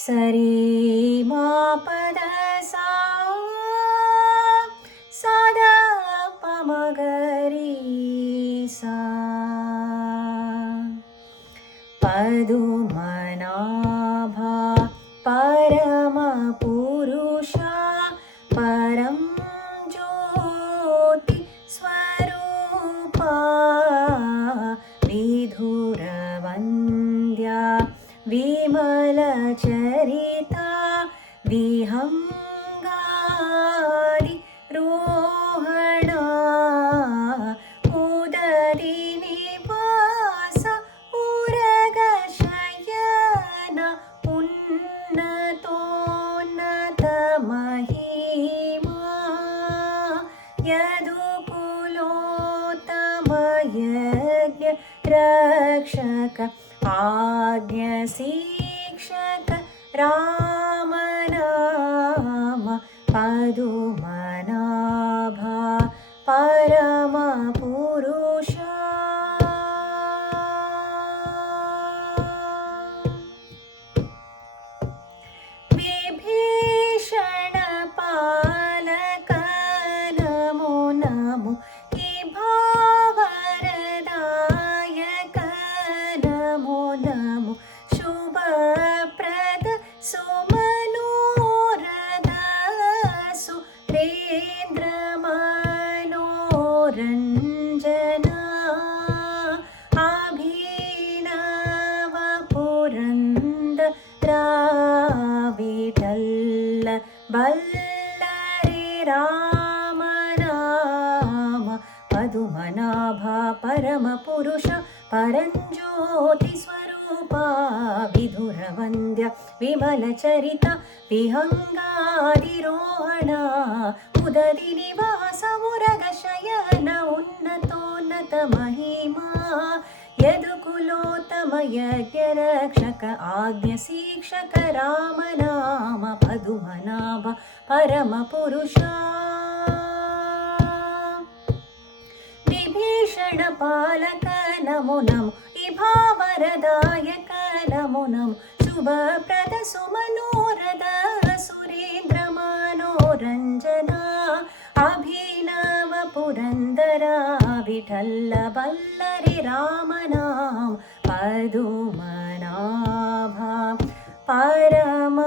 सरी मा पद सा सदा पमगरी सा पदुमनाभा परम पुरुषा परं ज्योति स्वरूपा विधुरवन्द्या विमलचरिता विहङ्गारि रोहणा उदरि निवास उरगशयन उन्नतोन्नतमहिमा यदुकुलोत्तमयज्ञ रक्षक आज्ञशिक्षक रामनाम पदुमनाभा परमपुरुषा विभीषण पालक नमो नमो भावरदायक नमो नमो शुभप्रद सुमनोरथ सुरेन्द्र मनोरञ्जना अभिनव पुरन्दरा विठल्ल बल्लरि रामनाम पदुमनाभा परमपुरुष परञ्ज्योति स्वरूपा विधुरवन्द्या विमलचरिता विहङ्गादिरोहणा उदरि निवास उरगशयन उन्नतोन्नतमहिमा यदुकुलोत्तमयज्ञरक्षक आज्ञशिक्षक रामनाम पदुमनाभ परमपुरुषा विभीषण पालक नमो नमो भावरदायक नमो नमो शुभप्रद सुमनोरथ सुरेन्द्र मनोरञ्जना अभिनव पुरन्दरा विठल्ल बल्लरि रामनाम पदुमनाभा परम